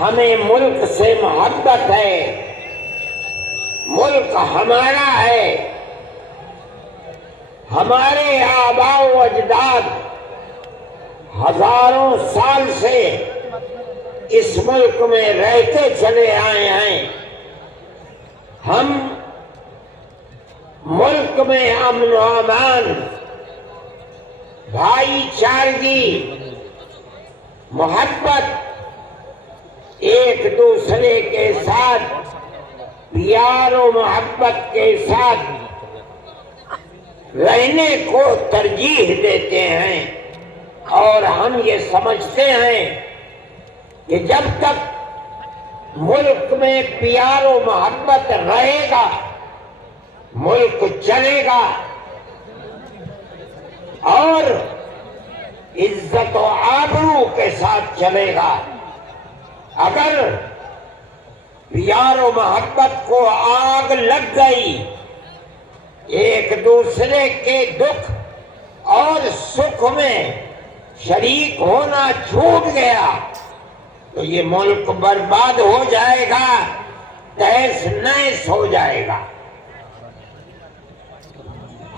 ہمیں ملک سے محبت ہے، ملک ہمارا ہے، ہمارے آباء و اجداد ہزاروں سال سے اس ملک میں رہتے چلے آئے ہیں۔ ہم ملک میں امن و امان، بھائی چارگی، محبت، ایک دوسرے کے ساتھ پیار و محبت کے ساتھ رہنے کو ترجیح دیتے ہیں، اور ہم یہ سمجھتے ہیں کہ جب تک ملک میں پیار و محبت رہے گا ملک چلے گا اور عزت و آبرو کے ساتھ چلے گا۔ اگر پیار و محبت کو آگ لگ گئی، ایک دوسرے کے دکھ اور سکھ میں شریک ہونا چھوٹ گیا تو یہ ملک برباد ہو جائے گا، تہس نہس ہو جائے گا۔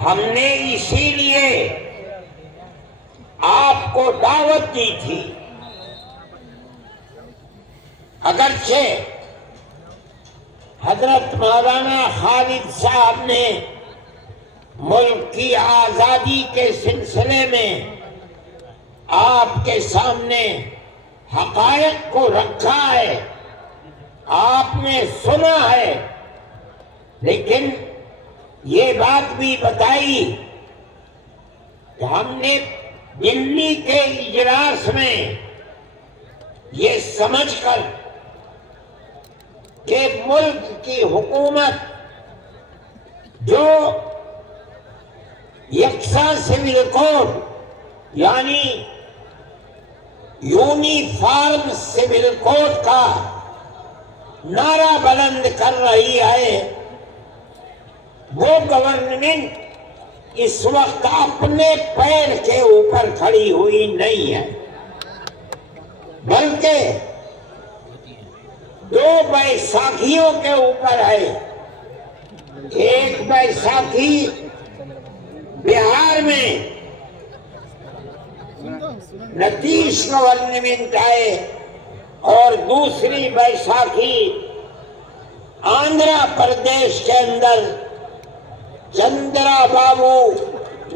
ہم نے اسی لیے آپ کو دعوت دی تھی، اگرچہ حضرت مولانا خالد صاحب نے ملک کی آزادی کے سلسلے میں آپ کے سامنے حقائق کو رکھا ہے، آپ نے سنا ہے، لیکن یہ بات بھی بتائی کہ ہم نے دلی کے اجلاس میں یہ سمجھ کر کہ ملک کی حکومت جو یکساں سول کوڈ یعنی یونیفارم سول کوڈ کا نعرہ بلند کر رہی ہے، وہ گورنمنٹ اس وقت اپنے پیر کے اوپر کھڑی ہوئی نہیں ہے، بلکہ دو بیساکھیوں کے اوپر ہے۔ ایک بیساکھی بہار میں نتیش گورنمنٹ آئے اور دوسری بیساکھی آندھرا پردیش کے اندر چندرا بابو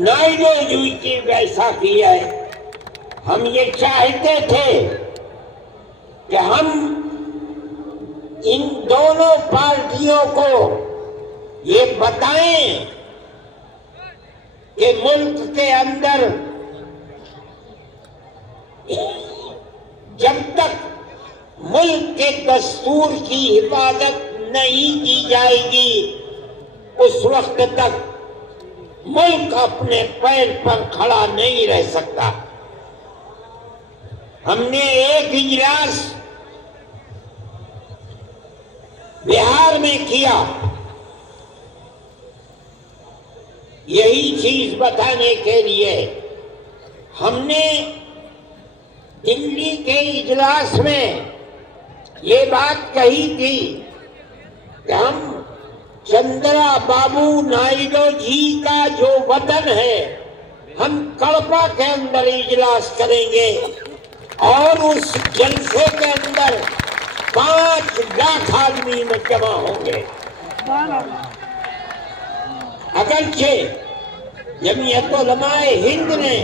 نائیڈو جی کی بیساکھی ہے۔ ہم یہ چاہتے تھے کہ ہم ان دونوں پارٹیوں کو یہ بتائیں کہ ملک کے اندر جب تک ملک کے دستور کی حفاظت نہیں کی جائے گی اس وقت تک ملک اپنے پیر پر کھڑا نہیں رہ سکتا۔ ہم نے ایک اجلاس بہار میں کیا، یہی چیز بتانے کے لیے ہم نے دلی کے اجلاس میں یہ بات کہی تھی کہ ہم چندرا بابو نائیڈو جی کا جو وطن ہے ہم کڑپا کے اندر اجلاس کریں گے اور اس جلسے کے اندر 5 لاکھ آدمی میں جمع ہوں گے۔ اگرچہ جمعیت علماء ہند نے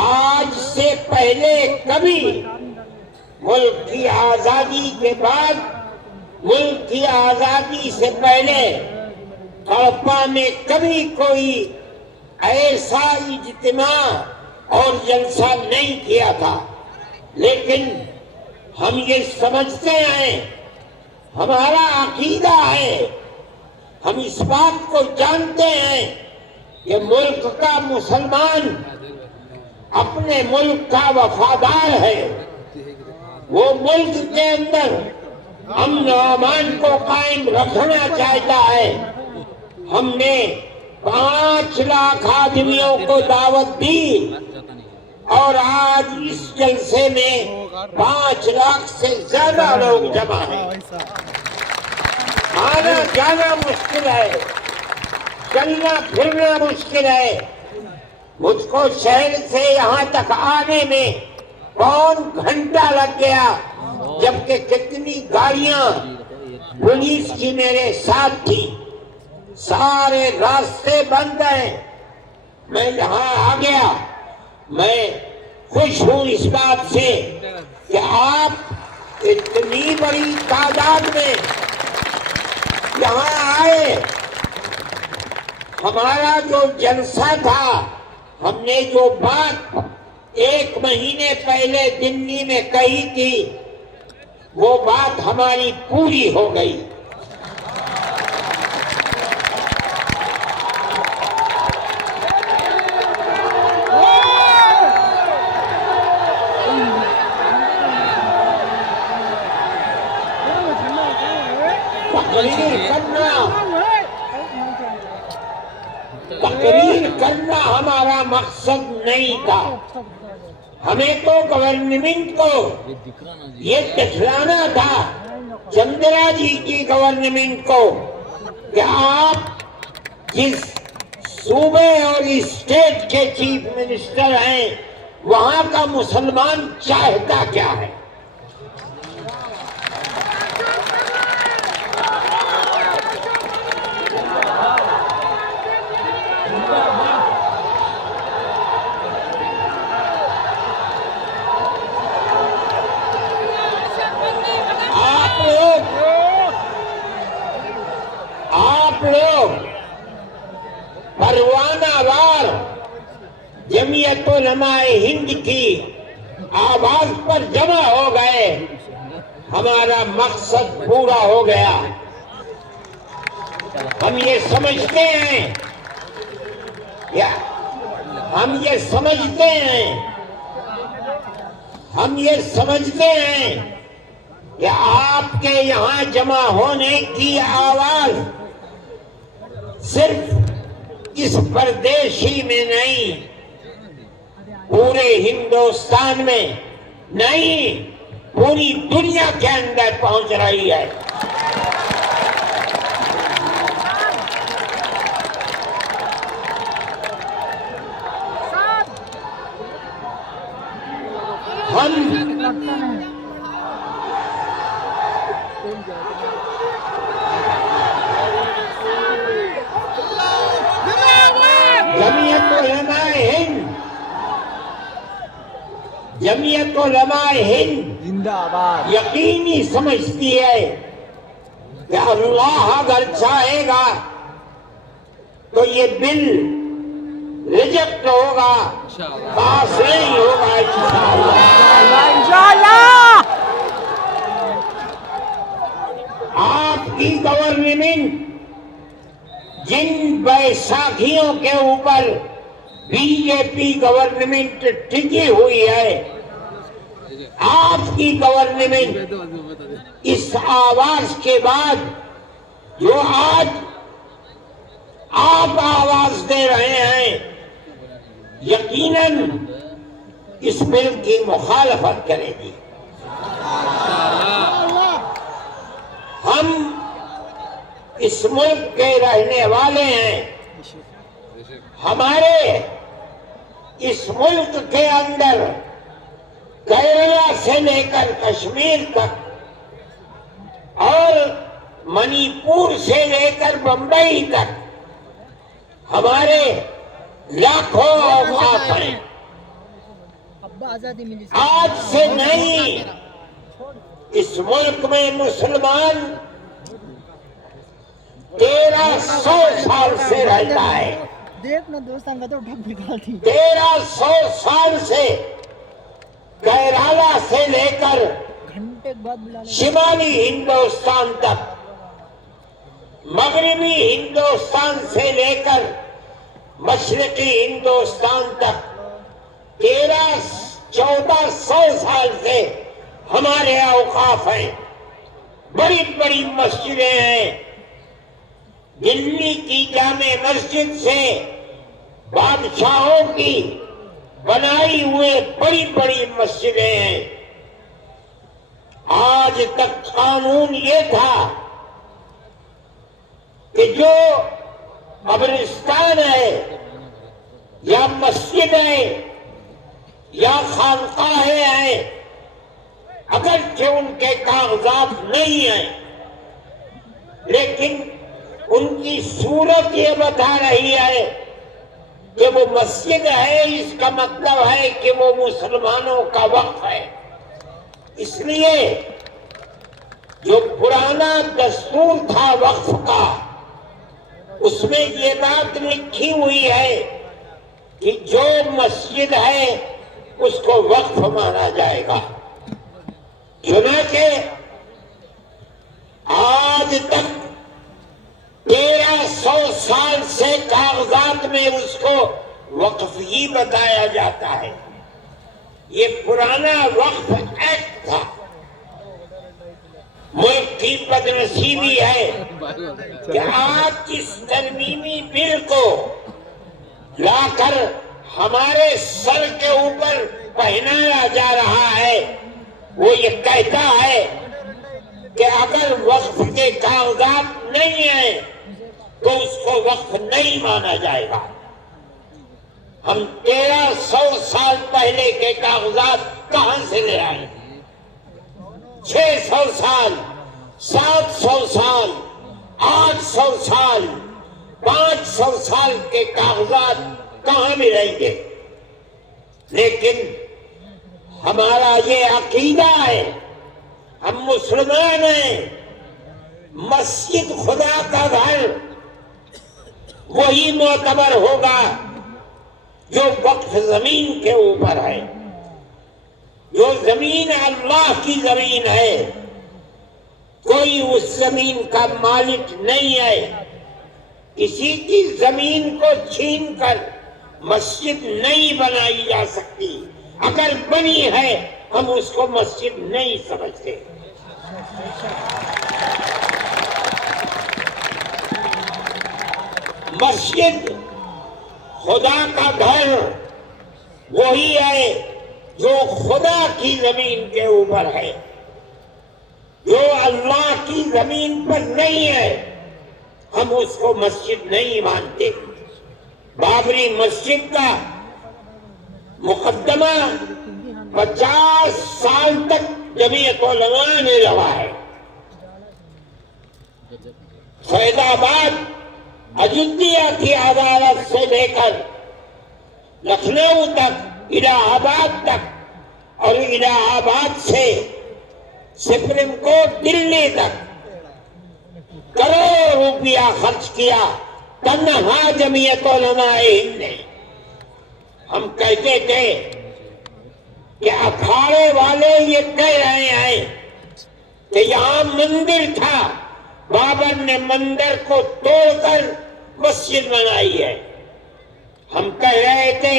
آج سے پہلے کبھی ملک کی آزادی کے بعد، ملک کی آزادی سے پہلے کڑپا میں کبھی کوئی ایسا اجتماع اور جلسہ نہیں کیا تھا، لیکن ہم یہ سمجھتے ہیں، ہمارا عقیدہ ہے، ہم اس بات کو جانتے ہیں کہ ملک کا مسلمان اپنے ملک کا وفادار ہے، وہ ملک کے اندر امن و امان کو قائم رکھنا چاہتا ہے۔ ہم نے 5 لاکھ آدمیوں کو دعوت دی اور آج اس جلسے میں 5 لاکھ سے زیادہ لوگ جمع ہیں. آنا جانا مشکل ہے، چلنا پھرنا مشکل ہے. مجھ کو شہر سے یہاں تک آنے میں پون گھنٹہ لگ گیا، جبکہ کتنی گاڑیاں پولیس کی میرے ساتھ تھی. سارے راستے بند ہیں. میں یہاں آ گیا. میں خوش ہوں اس بات سے کہ آپ اتنی بڑی تعداد میں یہاں آئے. ہمارا جو جلسہ تھا، ہم نے جو بات 1 مہینے پہلے دلی میں کہی تھی، وہ بات ہماری پوری ہو گئی. تقریر کرنا ہمارا مقصد نہیں تھا. ہمیں تو گورنمنٹ کو یہ دکھلانا تھا، چندرا جی کی گورنمنٹ کو، کہ آپ جس صوبے اور اسٹیٹ کے چیف منسٹر ہیں، وہاں کا مسلمان چاہتا کیا ہے. آپ لوگ پروانہ وار جمعیت علماء ہند کی آواز پر جمع ہو گئے. ہمارا مقصد پورا ہو گیا. ہم یہ سمجھتے ہیں کہ آپ کے یہاں جمع ہونے کی آواز صرف اس پردیشی میں نہیں، پورے ہندوستان میں نہیں، پوری دنیا کے اندر پہنچ رہی ہے. جمعیت علماء ہند زندہ آباد یقینی سمجھتی ہے کہ اللہ اگر چاہے گا تو یہ بل ریجیکٹ ہوگا، پاس نہیں ہوگا انشاءاللہ. آپ کی گورنمنٹ جن بیساکھیوں کے اوپر بی جے پی گورنمنٹ ٹکی ہوئی ہے، آپ کی گورنمنٹ اس آواز کے بعد جو آج آپ آواز دے رہے ہیں، یقیناً اس بل کی مخالفت کرے گی. ہم اس ملک کے رہنے والے ہیں. ہمارے اس ملک کے اندر کیرلا سے لے کر کشمیر تک اور منی پور سے لے کر بمبئی تک ہمارے لاکھوں اوقاف ہیں. آج سے نہیں، اس ملک میں مسلمان 1300 سال سے رہتا ہے. 1300 سال سے کیرالہ سے لے کر شمالی ہندوستان تک، مغربی ہندوستان سے لے کر مشرقی ہندوستان تک 1300-1400 سال سے ہمارے اوقاف ہیں. بڑی بڑی مسجدیں ہیں. دلی کی جامع مسجد سے بادشاہوں کی بنائی ہوئے بڑی بڑی مسجدیں ہیں. آج تک قانون یہ تھا کہ جو قبرستان ہے یا مسجد ہے یا خانقاہیں ہیں، اگرچہ ان کے کاغذات نہیں ہیں لیکن ان کی صورت یہ بتا رہی ہے کہ وہ مسجد ہے، اس کا مطلب ہے کہ وہ مسلمانوں کا وقف ہے. اس لیے جو پرانا دستور تھا وقف کا، اس میں یہ بات لکھی ہوئی ہے کہ جو مسجد ہے اس کو وقف مانا جائے گا. چنانچہ آج تک 1300 سال سے کاغذات میں اس کو وقف ہی بتایا جاتا ہے. یہ پرانا وقف ایکٹ تھا. ملک کی بدنصیبی ہے کہ آج اس ترمیمی بل کو لا کر ہمارے سر کے اوپر پہنایا جا رہا ہے. وہ یہ کہتا ہے کہ اگر وقف کے کاغذات نہیں ہیں تو اس کو وقف نہیں مانا جائے گا. ہم 1300 سال پہلے کے کاغذات کہاں سے لے آئے؟ 600 سال، 700 سال، 800 سال، 500 سال کے کاغذات کہاں ملیں گے؟ لیکن ہمارا یہ عقیدہ ہے، ہم مسلمان ہیں، مسجد خدا کا گھر وہی معتبر ہوگا جو وقف زمین کے اوپر ہے. جو زمین اللہ کی زمین ہے، کوئی اس زمین کا مالک نہیں ہے. کسی کی زمین کو چھین کر مسجد نہیں بنائی جا سکتی. اگر بنی ہے ہم اس کو مسجد نہیں سمجھتے. مسجد خدا کا گھر وہی ہے جو خدا کی زمین کے اوپر ہے. جو اللہ کی زمین پر نہیں ہے ہم اس کو مسجد نہیں مانتے. بابری مسجد کا مقدمہ 50 سال تک جمعیت علماء نے لڑا ہے. فیض آباد اجودھیا کی عدالت سے لے کر لکھنؤ تک، الہ آباد تک، اور الہ آباد سے سپریم کورٹ دلی تک کروڑ روپیہ خرچ کیا تنہا جمعیت علماء ہند نے. ہم کہتے تھے کہ اکھاڑے والے یہ کہہ رہے ہیں کہ یہاں مندر تھا، بابر نے مندر کو توڑ کر مسجد بنائی ہے. ہم کہہ رہے تھے،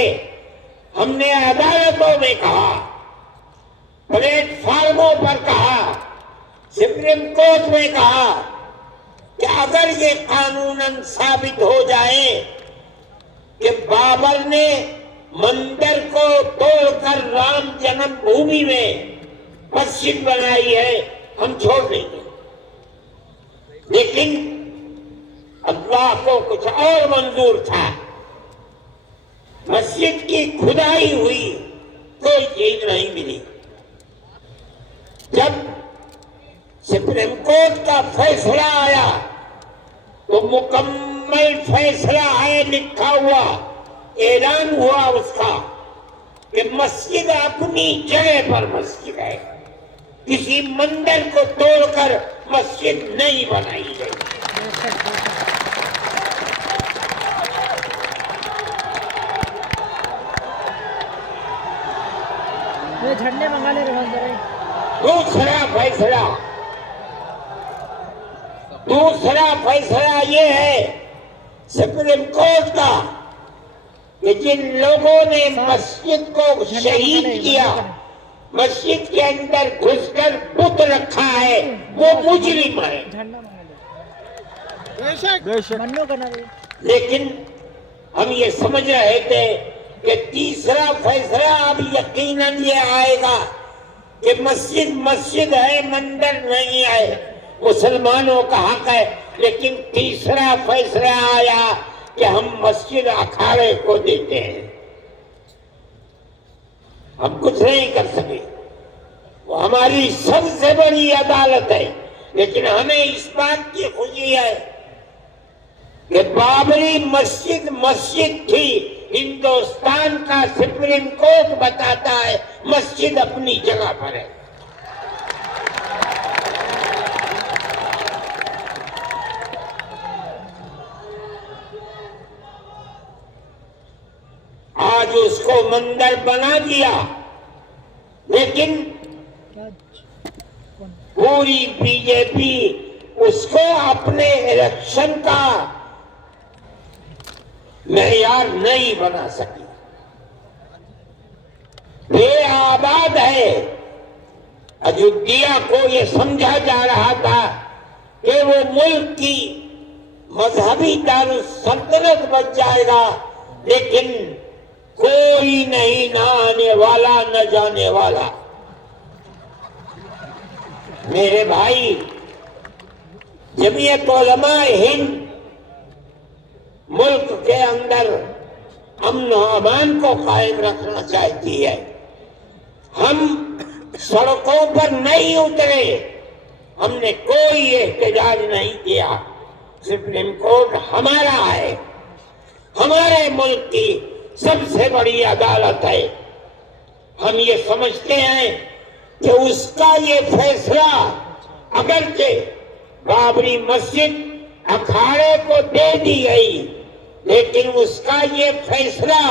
ہم نے عدالتوں میں کہا، پلیٹ فارموں پر کہا، سپریم کورٹ میں کہا کہ اگر یہ قانوناً ثابت ہو جائے کہ بابر نے مندر کو توڑ کر رام جنم بھومی میں مسجد بنائی ہے، ہم چھوڑ دیں گے. لیکن اللہ کو کچھ اور منظور تھا. مسجد کی کھدائی ہوئی، کوئی چیز نہیں ملی. جب سپریم کورٹ کا فیصلہ آیا تو مکمل فیصلہ ہے، لکھا ہوا، اعلان ہوا اس کا کہ مسجد اپنی جگہ پر مسجد ہے، کسی مندر کو توڑ کر مسجد نہیں بنائی گئی. جھنڈے منگا لے رہے. دوسرا فیصلہ یہ ہے سپریم کورٹ کا کہ جن لوگوں نے مسجد کو شہید کیا، مسجد کے اندر گھس کر بت رکھا ہے، وہ مجرم ہے. لیکن ہم یہ سمجھ رہے تھے کہ تیسرا فیصلہ اب یقیناً یہ آئے گا کہ مسجد مسجد ہے، مندر نہیں ہے، مسلمانوں کا حق ہے، لیکن تیسرا فیصلہ آیا کہ ہم مسجد اکھاڑے کو دیتے ہیں۔ ہم کچھ نہیں کر سکے، وہ ہماری سب سے بڑی عدالت ہے، لیکن ہمیں اس بات کی خوشی ہے کہ بابری مسجد مسجد تھی۔ ہندوستان کا سپریم کورٹ بتاتا ہے مسجد اپنی جگہ پر ہے۔ آج اس کو مندر بنا دیا، لیکن پوری بی جے پی اس کو اپنے الیکشن کا معیار نہیں بنا سکی۔ بے آباد ہے۔ اجودھیا کو یہ سمجھا جا رہا تھا کہ وہ ملک کی مذہبی دارالسلطنت بن جائے گا، لیکن کوئی نہیں، نہ آنے والا نہ جانے والا۔ میرے بھائی، جمعیت علماء ہند ملک کے اندر امن و امان کو قائم رکھنا چاہتی ہے۔ ہم سڑکوں پر نہیں اترے، ہم نے کوئی احتجاج نہیں کیا۔ سپریم کورٹ ہمارا ہے، ہمارے ملک کی سب سے بڑی عدالت ہے۔ ہم یہ سمجھتے ہیں کہ اس کا یہ فیصلہ، اگرچہ بابری مسجد اکھاڑے کو دے دی گئی، لیکن اس کا یہ فیصلہ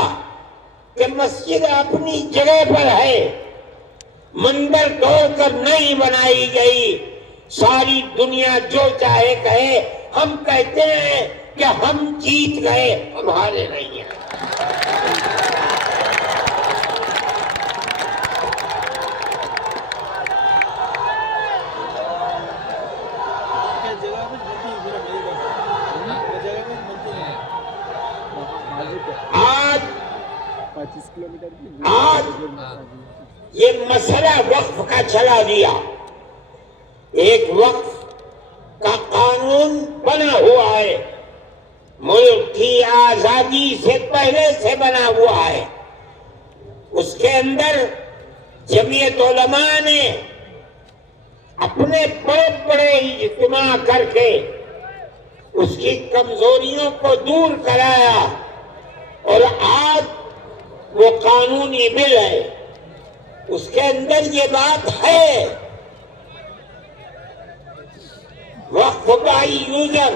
کہ مسجد اپنی جگہ پر ہے، مندر توڑ کر نہیں بنائی گئی، ساری دنیا جو چاہے کہے، ہم کہتے ہیں کہ ہم جیت گئے، ہمارے نہیں ہیں۔ آج یہ مسئلہ وقف کا چلا دیا۔ ایک وقف کا قانون بنا ہوا ہے، ملک کی آزادی سے پہلے سے بنا ہوا ہے۔ اس کے اندر جمعیت علماء نے اپنے بڑے بڑے اجتماع کر کے اس کی کمزوریوں کو دور کرایا، اور آج وہ قانونی بل ہے۔ اس کے اندر یہ بات ہے، وقف بائی یوزر،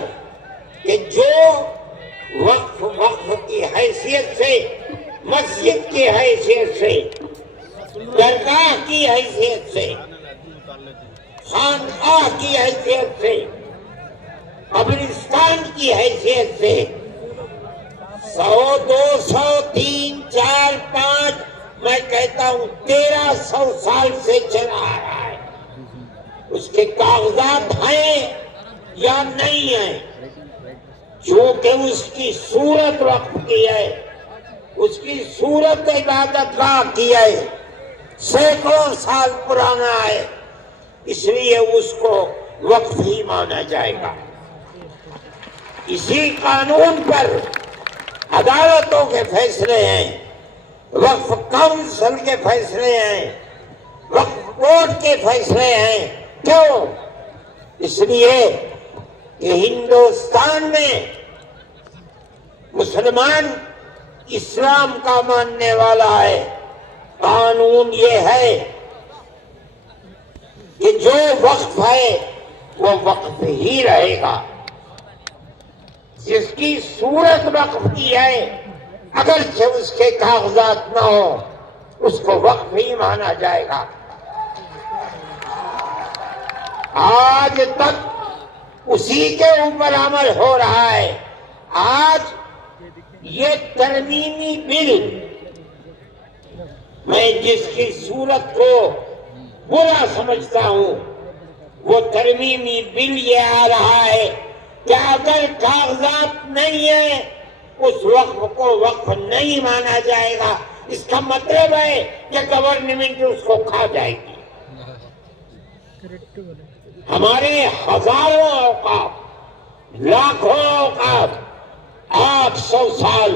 کہ جو وقف کی حیثیت سے، مسجد کی حیثیت سے، درگاہ کی حیثیت سے، خانقاہ کی حیثیت سے، قبرستان کی حیثیت سے 100 200 3 4 5 میں کہتا ہوں 1300 سال سے چلا آ رہا ہے۔ اس کے کاغذات ہیں یا نہیں ہیں، چونکہ اس کی صورت وقف کی ہے، اس کی صورت عبادت گاہ کی ہے، سینکڑوں سال پرانا ہے، اس لیے اس کو وقف ہی مانا جائے گا۔ اسی قانون پر عدالتوں کے فیصلے ہیں، وقف کونسل کے فیصلے ہیں، وقف بورڈ کے فیصلے ہیں۔ کیوں؟ اس لیے کہ ہندوستان میں مسلمان اسلام کا ماننے والا ہے۔ قانون یہ ہے کہ جو وقف ہے وہ وقف ہی رہے گا، جس کی صورت وقف کی ہے اگرچہ اس کے کاغذات نہ ہو، اس کو وقف ہی مانا جائے گا۔ آج تک اسی کے اوپر عمل ہو رہا ہے۔ آج یہ ترمیمی بل، میں جس کی صورت کو برا سمجھتا ہوں، وہ ترمیمی بل یہ آ رہا ہے کہ اگر کاغذات نہیں ہیں اس وقف کو وقف نہیں مانا جائے گا۔ اس کا مطلب ہے کہ گورنمنٹ اس کو کھا جائے گی۔ کریکٹ بولے ہمارے ہزاروں اوقاف، لاکھوں اوقاف، 800 سال،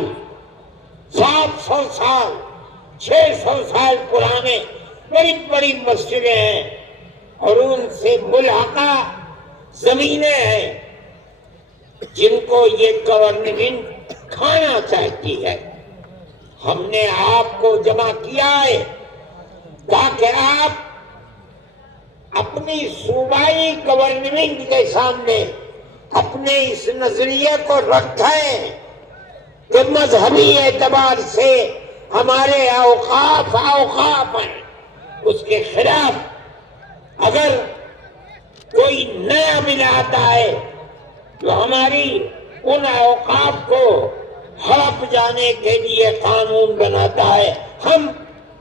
700 سال، 600 سال پرانے بڑی بڑی مسجدیں ہیں اور ان سے ملحقہ زمینیں ہیں جن کو یہ گورنمنٹ کھانا چاہتی ہے۔ ہم نے آپ کو جمع کیا ہے تاکہ آپ اپنی صوبائی گورنمنٹ کے سامنے اپنے اس نظریے کو رکھیں کہ مذہبی اعتبار سے ہمارے اوقاف ہیں، اس کے خلاف اگر کوئی نیا بل آتا ہے تو ہماری ان اوقاف کو ہڑپ جانے کے لیے قانون بناتا ہے، ہم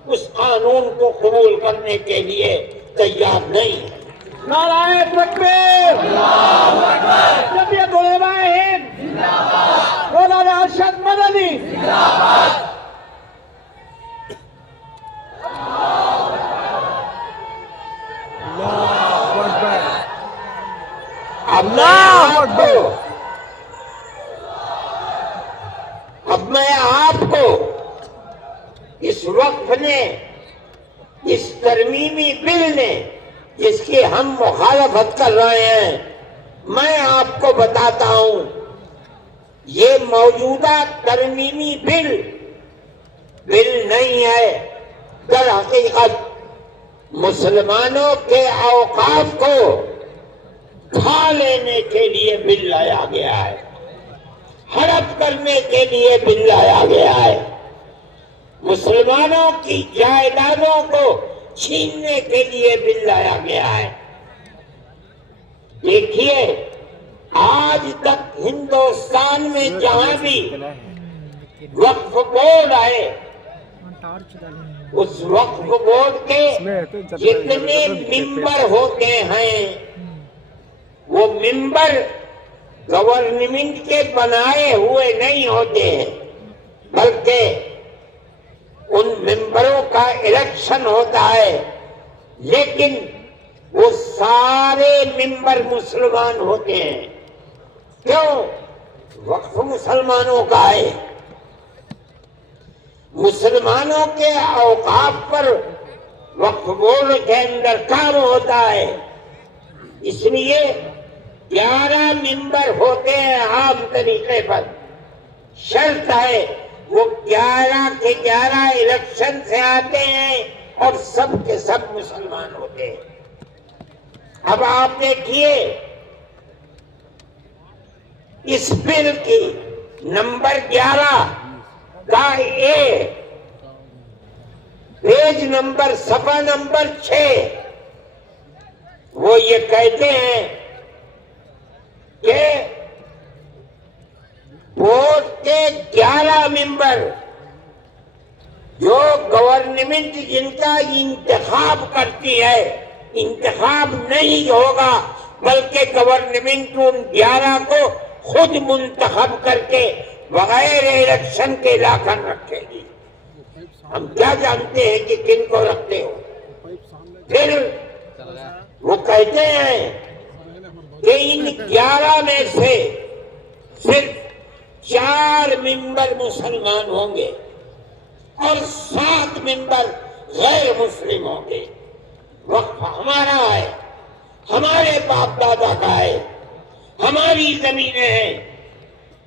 اس قانون کو قبول کرنے کے لیے تیار نہیں ہیں۔ نعرہ تکبیر، جمعیت علماء ہند، مولانا ارشد مدنی، اب میں آپ کو اس وقف نے، اس ترمیمی بل نے جس کی ہم مخالفت کر رہے ہیں، میں آپ کو بتاتا ہوں یہ موجودہ ترمیمی بل نہیں ہے، در حقیقت مسلمانوں کے اوقاف کو کھا لینے کے لیے بل لایا گیا ہے، ہڑپ کرنے کے لیے بل لایا گیا ہے، مسلمانوں کی جائیدادوں کو چھیننے کے لیے بل لایا گیا ہے۔ دیکھیے آج تک ہندوستان میں جہاں بھی وقف بورڈ آئے، ٹارچ ڈالیں اس وقف بورڈ کے جتنے ممبر ہوتے ہیں وہ ممبر گورنمنٹ کے بنائے ہوئے نہیں ہوتے ہیں، بلکہ ان ممبروں کا الیکشن ہوتا ہے، لیکن وہ سارے ممبر مسلمان ہوتے ہیں۔ کیوں؟ وقف مسلمانوں کا ہے، مسلمانوں کے اوقاف پر وقف بورڈ کے اندر کام ہوتا ہے، اس لیے 11 ممبر ہوتے ہیں عام طریقے پر، شرط ہے وہ 11 کے 11 الیکشن سے آتے ہیں اور سب کے سب مسلمان ہوتے ہیں۔ اب آپ دیکھیے اس بل کی نمبر 11 کا اے، پیج نمبر، صفحہ نمبر 6، وہ یہ کہتے ہیں کہ بورڈ کے 11 ممبر جو گورنمنٹ جن کا انتخاب کرتی ہے، انتخاب نہیں ہوگا بلکہ گورنمنٹ ان 11 کو خود منتخب کر کے بغیر الیکشن کے لا کر رکھے گی۔ ہم کیا جانتے ہیں کہ کن کو رکھتے ہو؟ پھر وہ کہتے ہیں کہ ان 11 میں سے صرف 4 ممبر مسلمان ہوں گے اور 7 ممبر غیر مسلم ہوں گے۔ وقف ہمارا ہے، ہمارے باپ دادا کا ہے، ہماری زمینیں ہیں۔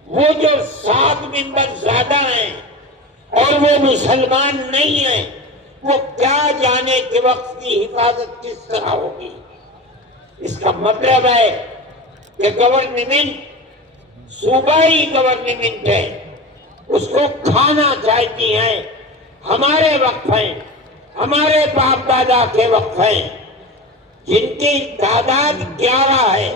وہ جو 7 ممبر زیادہ ہیں اور وہ مسلمان نہیں ہیں، وہ کیا جانے کہ وقف کی حفاظت کس طرح ہوگی۔ اس کا مطلب ہے کہ گورنمنٹ صوبائی گورنمنٹ ہے، اس کو کھانا چاہتی ہیں۔ ہمارے وقف ہیں، ہمارے باپ دادا کے وقف ہیں، جن کی تعداد 11 ہے،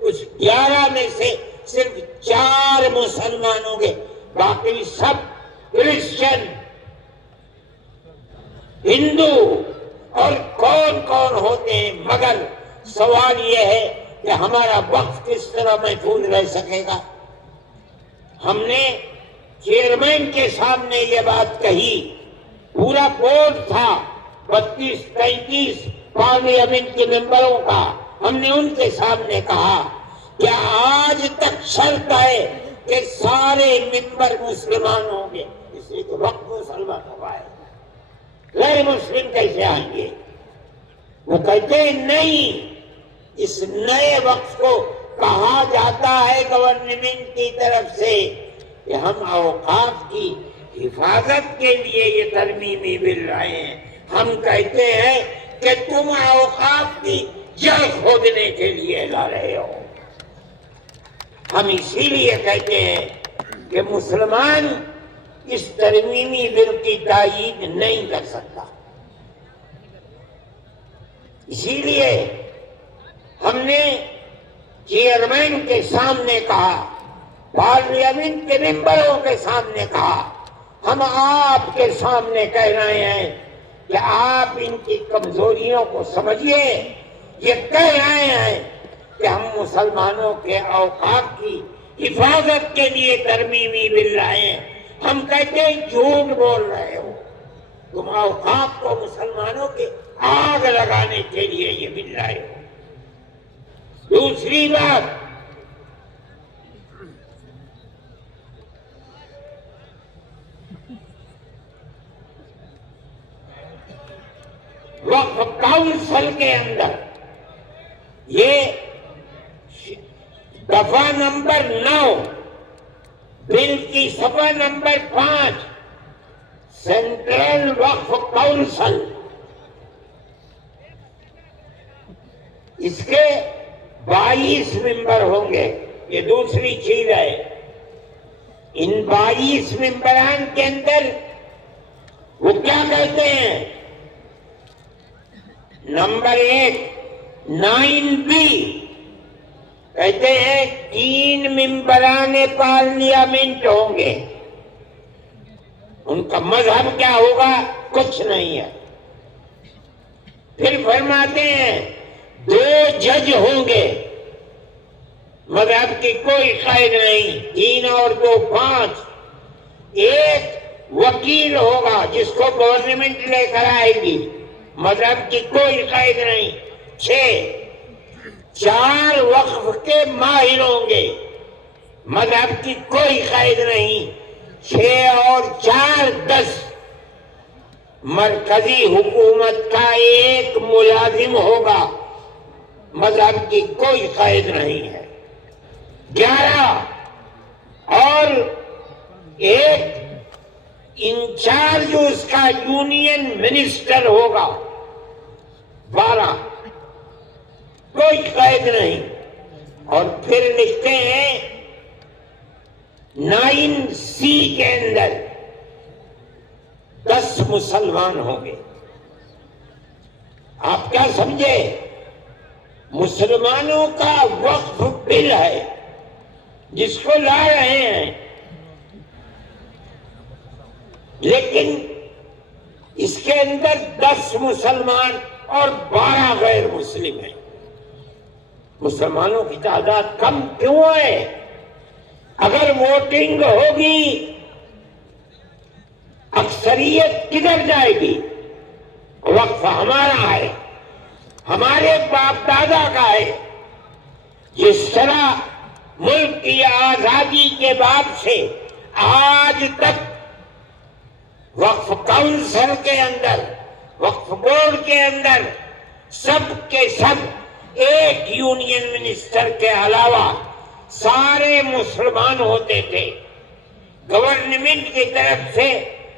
اس 11 میں سے صرف 4 مسلمانوں کے، باقی سب کرسچن، ہندو اور کون ہوتے ہیں۔ مگر سوال یہ ہے کہ ہمارا وقف کس طرح محفوظ رہ سکے گا؟ ہم نے چیئرمین کے سامنے یہ بات کہی، پورا بورڈ تھا 32-33 پارلیمنٹ کے ممبروں کا، ہم نے ان کے سامنے کہا کہ آج تک شرط ہے کہ سارے ممبر مسلمان ہوں گے، اس لیے تو وقت مسلمان ہوا ہے، غیر مسلم کیسے آئیں گے؟ وہ کہتے ہیں نہیں، اس نئے وقت کو کہا جاتا ہے گورنمنٹ کی طرف سے کہ ہم اوقاف کی حفاظت کے لیے یہ ترمیمی بل لائے ہیں۔ ہم کہتے ہیں کہ تم اوقاف کی جڑ کھودنے کے لیے لا رہے ہو۔ ہم اسی لیے کہتے ہیں کہ مسلمان اس ترمیمی بل کی تائید نہیں کر سکتا۔ اسی لیے ہم نے چیئرمین کے سامنے کہا، پارلیمنٹ کے ممبروں کے سامنے کہا، ہم آپ کے سامنے کہہ رہے ہیں کہ آپ ان کی کمزوریوں کو سمجھیے۔ یہ کہہ رہے ہیں کہ ہم مسلمانوں کے اوقاف کی حفاظت کے لیے ترمیمی بل لائے ہیں۔ ہم کہتے ہیں جھوٹ بول رہے ہو، تم اوقاف کو مسلمانوں کے آگ لگانے کے لیے یہ بل لائے ہو۔ دوسری بات، وقف کاؤنسل کے اندر یہ دفعہ نمبر 9 بل کی صفحہ نمبر 5 سینٹرل وقف کاؤنسل، اس کے 22 ممبر ہوں گے۔ یہ دوسری چیز ہے، ان 22 ممبران کے اندر وہ کیا کہتے ہیں؟ نمبر 1 9B کہتے ہیں 3 ممبران پارلیمنٹ ہوں گے۔ ان کا مذہب کیا ہوگا؟ کچھ نہیں ہے۔ پھر فرماتے ہیں 2 جج ہوں گے، مذہب کی کوئی قید نہیں، 3 اور 2 5۔ 1 وکیل ہوگا جس کو گورنمنٹ لے کر آئے گی، مذہب کی کوئی قید نہیں۔ 4 وقف کے ماہر ہوں گے، مذہب کی کوئی قید نہیں۔ 6 اور 4 10 مرکزی حکومت کا 1 ملازم ہوگا، مذہب کی کوئی قید نہیں ہے۔ 11 اور 1 انچارج اس کا یونین منسٹر ہوگا، 12 کوئی قید نہیں۔ اور پھر لکھتے ہیں 9C کے اندر 10 مسلمان ہوں گے۔ آپ کیا سمجھے؟ مسلمانوں کا وقف بل ہے جس کو لا رہے ہیں، لیکن اس کے اندر 10 مسلمان اور 12 غیر مسلم ہیں۔ مسلمانوں کی تعداد کم کیوں ہے؟ اگر ووٹنگ ہوگی اکثریت کدھر جائے گی؟ وقف ہمارا ہے، ہمارے باپ دادا کا ہے۔ جس طرح ملک کی آزادی کے بعد سے آج تک وقف کاؤنسل کے اندر، وقف بورڈ کے اندر سب کے سب ایک یونین منسٹر کے علاوہ سارے مسلمان ہوتے تھے، گورنمنٹ کی طرف سے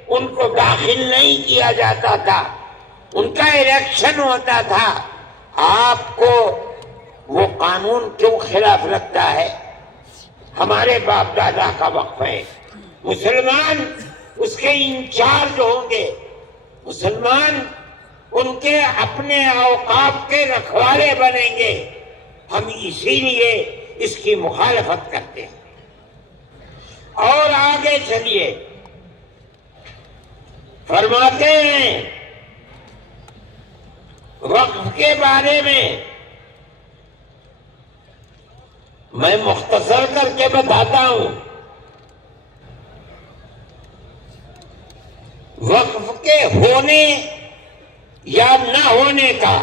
ان کو داخل نہیں کیا جاتا تھا، ان کا الیکشن ہوتا تھا۔ آپ کو وہ قانون کیوں خلاف لگتا ہے؟ ہمارے باپ دادا کا وقف ہے، مسلمان اس کے انچارج ہوں گے، مسلمان ان کے اپنے اوقاف کے رکھوالے بنیں گے۔ ہم اسی لیے اس کی مخالفت کرتے ہیں۔ اور آگے چلیے، فرماتے ہیں وقف کے بارے میں میں مختصر کر کے بتاتا ہوں۔ وقف کے ہونے یا نہ ہونے کا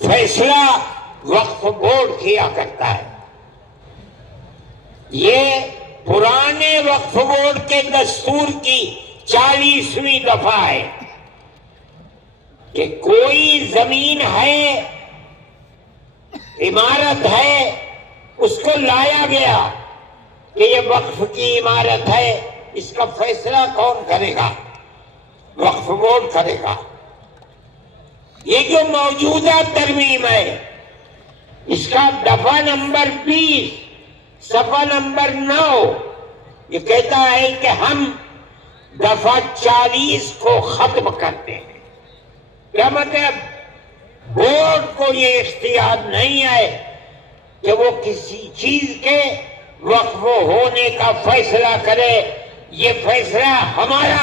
فیصلہ وقف بورڈ کیا کرتا ہے. یہ پرانے وقف بورڈ کے دستور کی 40ویں دفعہ ہے کہ کوئی زمین ہے، عمارت ہے، اس کو لایا گیا کہ یہ وقف کی عمارت ہے، اس کا فیصلہ کون کرے گا؟ وقف بورڈ کرے گا. یہ جو موجودہ ترمیم ہے اس کا دفعہ نمبر 20 صفحہ نمبر 9 یہ کہتا ہے کہ ہم دفعہ 40 کو ختم کرتے ہیں. کیا مطلب؟ بورڈ کو یہ اختیار نہیں ہے کہ وہ کسی چیز کے وقف ہونے کا فیصلہ کرے. یہ فیصلہ ہمارا